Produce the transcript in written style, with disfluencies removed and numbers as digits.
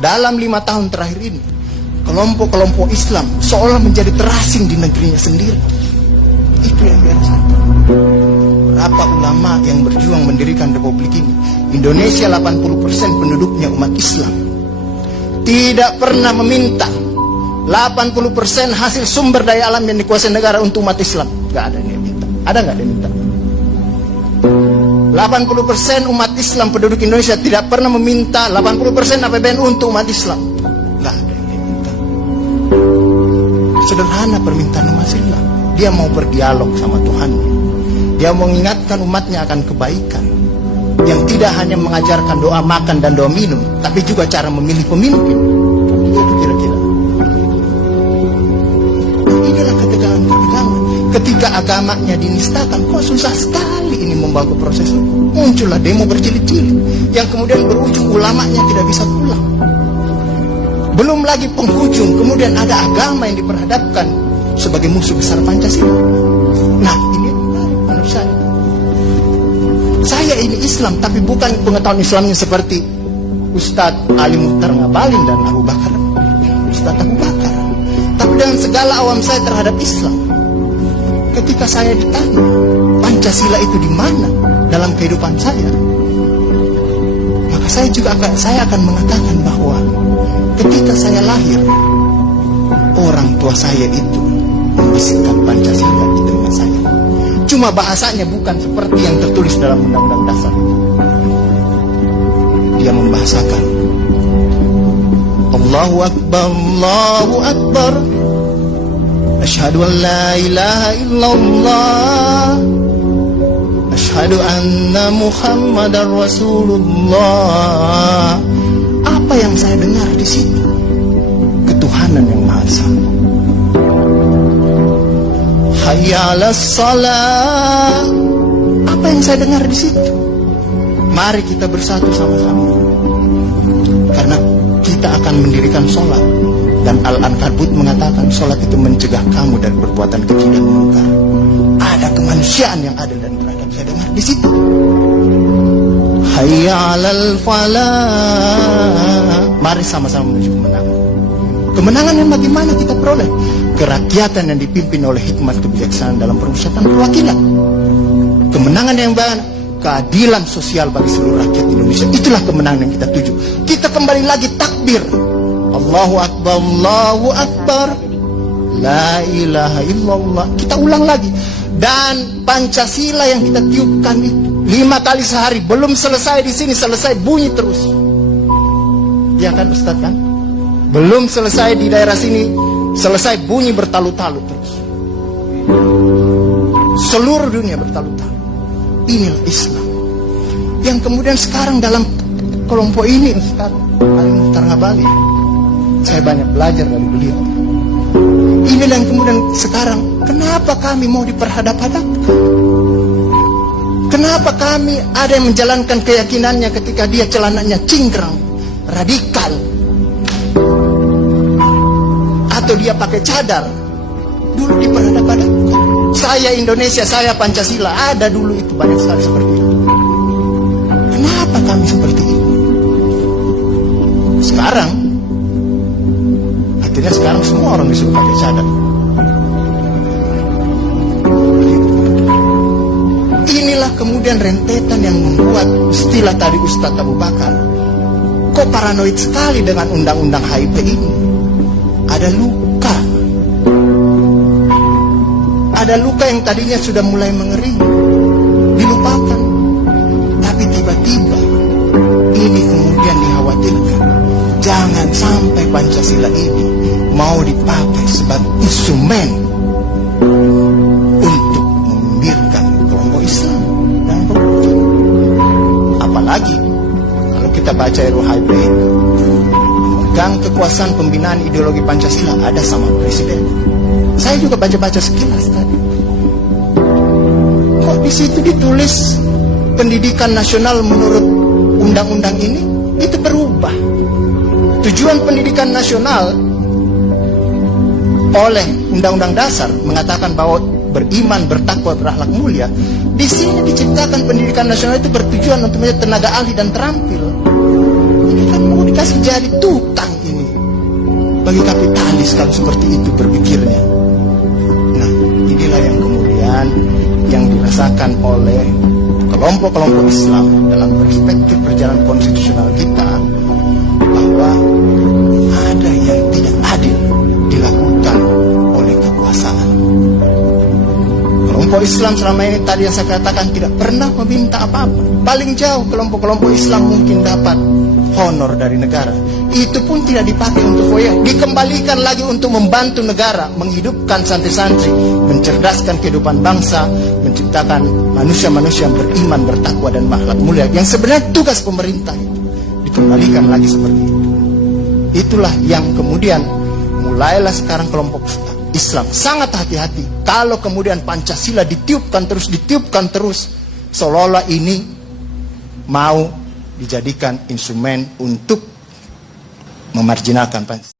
dalam 5 tahun terakhir ini, kelompok-kelompok Islam seolah menjadi terasing di negerinya sendiri. Itu yang dia rasakan. Berapa ulama yang berjuang mendirikan republik ini? Indonesia 80% penduduknya umat Islam. Tidak pernah meminta 80% hasil sumber daya alam yang dikuasai negara untuk umat Islam. Gak ada yang minta. Ada gak yang minta? 80% umat Islam penduduk Indonesia tidak pernah meminta 80% APBN untuk umat Islam. Gak ada yang minta. Sederhana permintaan umat Islam. Dia mau berdialog sama Tuhan. Dia mau mengingatkan umatnya akan kebaikan, yang tidak hanya mengajarkan doa makan dan doa minum, tapi juga cara memilih pemimpin. Itu kira-kira. Inilah ketegangan-ketegangan. Ketika agamanya dinistakan, kok susah sekali ini membawa ke proses itu. Muncullah demo berjilid-jilid, yang kemudian berujung ulamanya tidak bisa pulang. Belum lagi penghujung, kemudian ada agama yang diperhadapkan sebagai musuh besar Pancasila. Nah, ini menurut saya. Saya ini Islam, tapi bukan pengetahuan Islamnya seperti Ustadz Ali Mukhtar Ngabalin dan Abu Bakar, Ustadz Abu Bakar. Tapi dengan segala awam saya terhadap Islam, ketika saya ditanya Pancasila itu di mana dalam kehidupan saya, maka saya akan mengatakan bahwa ketika saya lahir, orang tua saya itu membisikkan Pancasila di telinga saya. Cuma bahasanya bukan seperti yang tertulis dalam Undang-Undang Dasar. Dia membahasakan Allahu Akbar, Allahu Akbar, Asyhadu an la ilaha illallah, Asyhadu anna Muhammadar Rasulullah. Apa yang saya dengar di situ? Ketuhanan yang Maha Esa. Hayya 'alas shalah. Apa yang saya dengar di situ? Mari kita bersatu sama-sama, karena kita akan mendirikan sholat. Dan Al-Ankabut mengatakan sholat itu mencegah kamu dari perbuatan keji dan munkar. Ada kemanusiaan yang adil dan beradab. Saya dengar di situ. Hayya 'alal falah. Mari sama-sama menuju kemenangan. Kemenangan yang bagaimana kita peroleh? Kerakyatan yang dipimpin oleh hikmat kebijaksanaan dalam permusyawaratan perwakilan. Kemenangan yang bagaimana? Keadilan sosial bagi seluruh rakyat Indonesia. Itulah kemenangan yang kita tuju. Kita kembali lagi takbir. Allahu Akbar, Allahu Akbar, la ilaha illallah. Kita ulang lagi. Dan Pancasila yang kita tiupkan itu 5 kali sehari, belum selesai di sini, selesai bunyi terus. Ya kan Ustaz kan? Belum selesai di daerah sini, selesai bunyi bertalu-talu terus. Seluruh dunia bertalu-talu. Inilah Islam. Yang kemudian sekarang dalam kelompok ini Ustaz Ali Mukhtar Ngabalin, saya banyak belajar dari beliau. Inilah yang kemudian sekarang, kenapa kami mau diperhadap-hadapkan? Kenapa kami ada yang menjalankan keyakinannya ketika dia celananya cingkrang, radikal, atau dia pakai cadar, dulu diperhadap-hadapkan. Saya Indonesia, saya Pancasila, ada dulu itu banyak sekali seperti itu. Kenapa kami seperti itu? Sekarang, akhirnya sekarang semua orang disuruh pakai cadar. Inilah kemudian rentetan yang membuat istilah tadi Ustadz Abu Bakar, kok paranoid sekali dengan undang-undang HIP ini. Ada luka. Ada luka yang tadinya sudah mulai mengering, dilupakan. Tapi tiba-tiba ini kemudian dikhawatirkan, jangan sampai Pancasila ini mau dipakai sebagai instrumen untuk membibirkan kelompok Islam dan kelompok. Apalagi kalau kita baca RUHP itu, gang kekuasaan pembinaan ideologi Pancasila ada sama presiden. Saya juga baca-baca sekilas tadi. Kok di situ ditulis pendidikan nasional menurut undang-undang ini itu berubah. Tujuan pendidikan nasional oleh Undang-Undang Dasar mengatakan bahwa beriman, bertakwa, berakhlak mulia. Di sini diciptakan pendidikan nasional itu bertujuan untuk menjadi tenaga ahli dan terampil. Ini kan mau dikasih jadi tukang ini bagi kapitalis kalau seperti itu berpikirnya. Nah, inilah yang kemudian yang dirasakan oleh kelompok-kelompok Islam dalam perspektif perjalanan konstitusional kita, bahwa ada yang tidak adil dilakukan oleh kekuasaan. Kelompok Islam selama ini tadi yang saya katakan tidak pernah meminta apa-apa. Paling jauh kelompok-kelompok Islam mungkin dapat honor dari negara. Itu pun tidak dipakai untuk foya, dikembalikan lagi untuk membantu negara, menghidupkan santri-santri, mencerdaskan kehidupan bangsa, menciptakan manusia-manusia yang beriman, bertakwa dan akhlak mulia. Yang sebenarnya tugas pemerintah itu dikembalikan lagi seperti itu. Itulah yang kemudian mulailah sekarang kelompok Islam sangat hati-hati kalau kemudian Pancasila ditiupkan terus, seolah-olah ini mau dijadikan instrumen untuk memarjinalkan Pancasila.